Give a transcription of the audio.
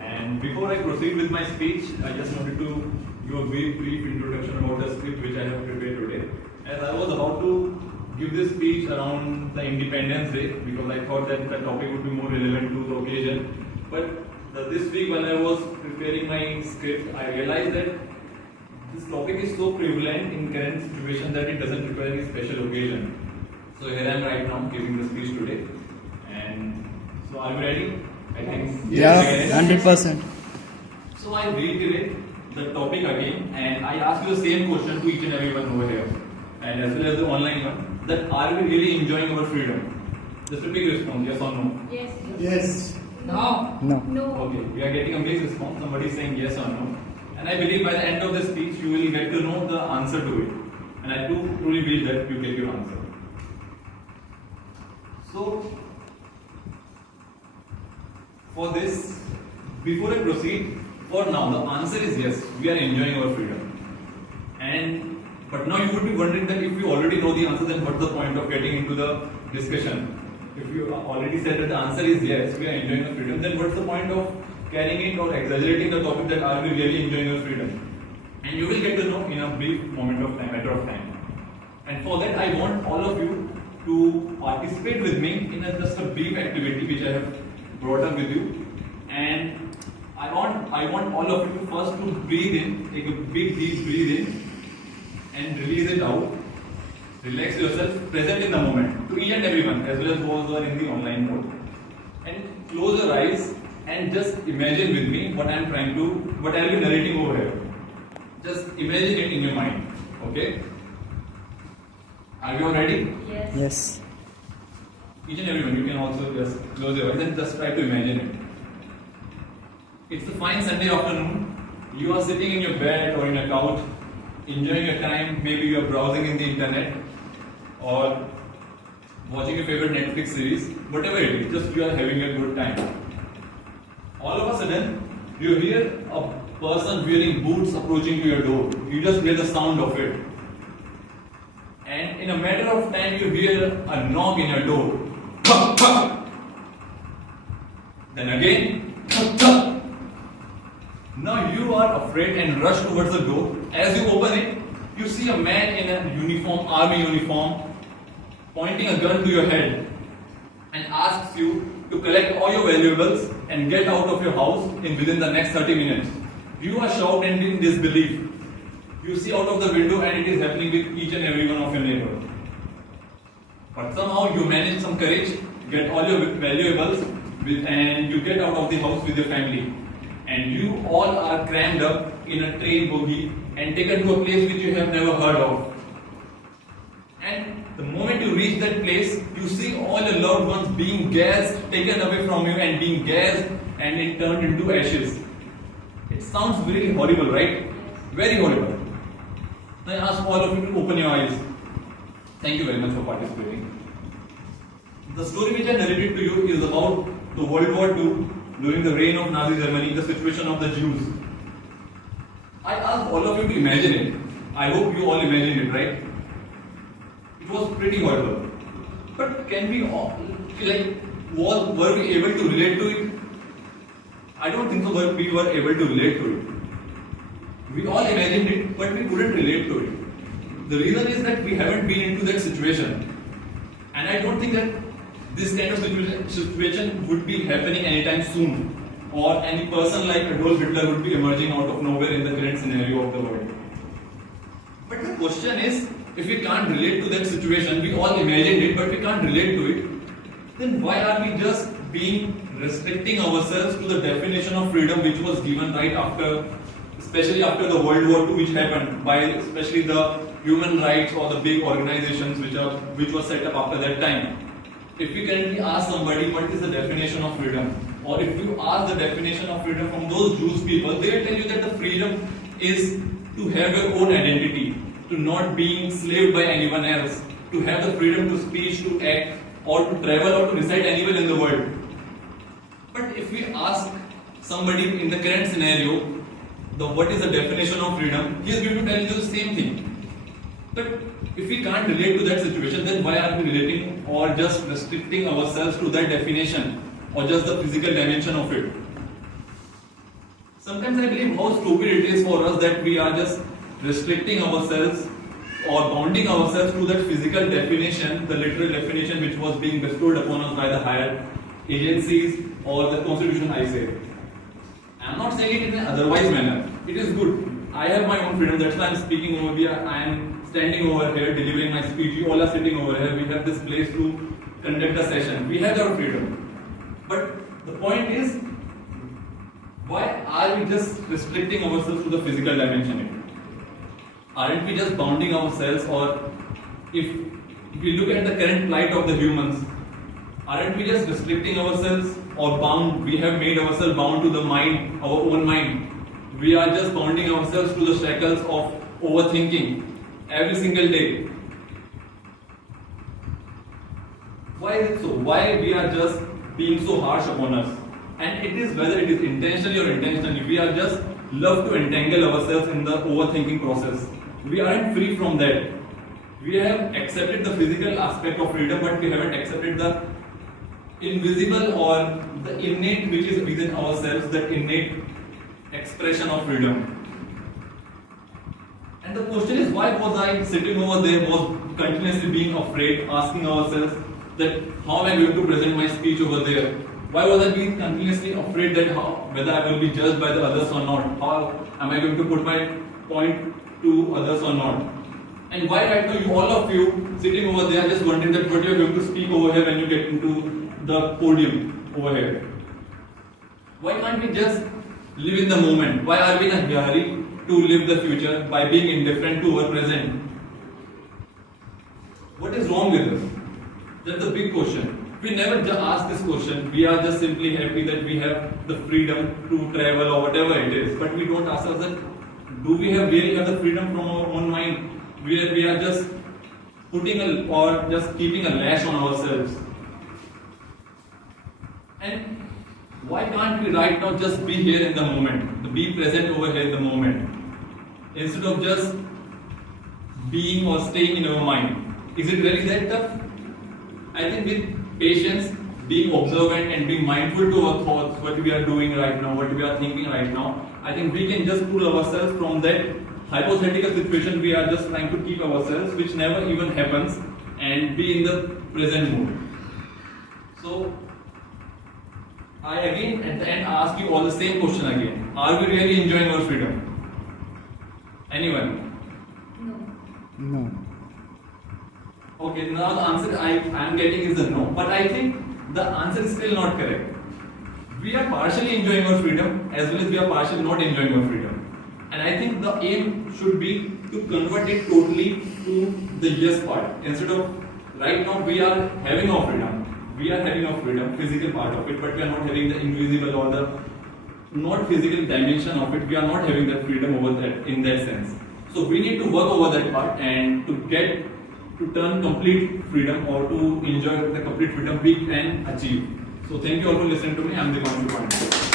And before I proceed with my speech, I just wanted to give a very brief introduction about the script which I have prepared today. As I was about to give this speech around the Independence Day, because I thought that the topic would be more relevant to the occasion. But this week when I was preparing my script, I realized that this topic is so prevalent in current situation that it doesn't require any special occasion. So here I am right now giving the speech today. And so are you ready? I think yes, 100%. So I reiterate the topic again and I ask you the same question to each and everyone over here and as well as the online one, that are we really enjoying our freedom? Just a big response, yes or no? Yes. Yes. No. No. Okay, we are getting a mixed response. Somebody is saying yes or no. And I believe by the end of the speech you will get to know the answer to it. And I truly believe that you get your answer. So, for this, before I proceed, for now the answer is yes, we are enjoying our freedom. But now you would be wondering that if you already know the answer, then what's the point of getting into the discussion? If you already said that the answer is yes, we are enjoying our freedom, then what's the point of carrying it or exaggerating the topic that are we really enjoying our freedom? And you will get to know in a brief matter of time. And for that I want all of you to participate with me in just a brief activity which I have brought up with you. And I want all of you to first to breathe in, take a big deep breathe in and release it out. Relax yourself, present in the moment, to each and everyone as well as those who are in the online mode. And close your eyes and just imagine with me what I will be narrating over here. Just imagine it in your mind. Okay? Are you all ready? Yes. Yes. Each and everyone, you can also just close your eyes and just try to imagine it. It's a fine Sunday afternoon. You are sitting in your bed or in a couch, enjoying your time. Maybe you are browsing in the internet or watching your favorite Netflix series. Whatever it is, just you are having a good time. All of a sudden, you hear a person wearing boots approaching to your door. You just hear the sound of it. And in a matter of time, you hear a knock in your door. Thunk, thunk. Then again, thunk, thunk. Now you are afraid and rush towards the door. As you open it, you see a man in a uniform, army uniform, pointing a gun to your head and asks you to collect all your valuables and get out of your house within the next 30 minutes. You are shocked and in disbelief. You see out of the window and it is happening with each and every one of your neighbors. But somehow you manage some courage, get all your valuables and you get out of the house with your family. And you all are crammed up in a train bogie and taken to a place which you have never heard of. And the moment you reach that place, you see all your loved ones being gassed, taken away from you and being gassed and it turned into ashes. It sounds very horrible, right? Very horrible. I ask all of you to open your eyes. Thank you very much for participating. The story which I narrated to you is about the World War II during the reign of Nazi Germany, the situation of the Jews. I asked all of you to imagine it. I hope you all imagined it, right? It was pretty horrible. But can we all, were we able to relate to it? I don't think so, but we were able to relate to it. We all imagined it, but we couldn't relate to it. The reason is that we haven't been into that situation. And I don't think that this kind of situation would be happening anytime soon. Or any person like Adolf Hitler would be emerging out of nowhere in the current scenario of the world. But the question is, if we can't relate to that situation, we all imagined it, but we can't relate to it, then why are we just restricting ourselves to the definition of freedom which was given right after, especially after the World War II which happened, by especially the human rights or the big organizations which were set up after that time. If we currently ask somebody what is the definition of freedom, or if you ask the definition of freedom from those Jewish people, they will tell you that the freedom is to have your own identity, to not being enslaved by anyone else, to have the freedom to speak, to act, or to travel or to reside anywhere in the world. But if we ask somebody in the current scenario, what is the definition of freedom, he is going to tell you the same thing. But if we can't relate to that situation, then why are we relating or just restricting ourselves to that definition? or just the physical dimension of it. Sometimes I believe how stupid it is for us that we are just restricting ourselves or bounding ourselves to that physical definition, the literal definition which was being bestowed upon us by the higher agencies or the constitution, I say. I am not saying it in an otherwise manner. It is good. I have my own freedom. That's why I am speaking over here. I am standing over here delivering my speech. You all are sitting over here. We have this place to conduct a session. We have our freedom. But the point is, why are we just restricting ourselves to the physical dimension? Aren't we just bounding ourselves? Or if we look at the current plight of the humans, aren't we just restricting ourselves or bound? We have made ourselves bound to the mind, our own mind. We are just bounding ourselves to the shackles of overthinking every single day. Why is it so? Why we are just being so harsh upon us? And it is whether it is intentionally or intentionally, we are just love to entangle ourselves in the overthinking process. We aren't free from that. We have accepted the physical aspect of freedom, but we haven't accepted the invisible or the innate which is within ourselves, that innate expression of freedom. And the question is, why was I sitting over there, was continuously being afraid, asking ourselves that how am I going to present my speech over there? Why was I being continuously afraid that whether I will be judged by the others or not? How am I going to put my point to others or not? And why right now all of you sitting over there just wondering that what you are going to speak over here when you get into the podium over here? Why can't we just live in the moment? Why are we in a hurry to live the future by being indifferent to our present? What is wrong with us? That's the big question. We never ask this question. We are just simply happy that we have the freedom to travel or whatever it is. But we don't ask ourselves, do we really have the freedom from our own mind? We are just putting or just keeping a lash on ourselves. And why can't we right now just be here in the moment, be present over here in the moment, instead of just being or staying in our mind? Is it really that tough? I think with patience, being observant and being mindful to our thoughts, what we are doing right now, what we are thinking right now, I think we can just pull ourselves from that hypothetical situation we are just trying to keep ourselves, which never even happens, and be in the present mood. So, I again at the end ask you all the same question again. Are we really enjoying our freedom? Anyone? No. Okay, now the answer I am getting is the no. But I think the answer is still not correct. We are partially enjoying our freedom as well as we are partially not enjoying our freedom. And I think the aim should be to convert it totally to the yes part. Instead of right now we are having our freedom. We are having our freedom, physical part of it, but we are not having the invisible or the not physical dimension of it. We are not having that freedom over that in that sense. So we need to work over that part and to turn complete freedom or to enjoy the complete freedom we can achieve. So thank you all for listening to me. I am the Consul.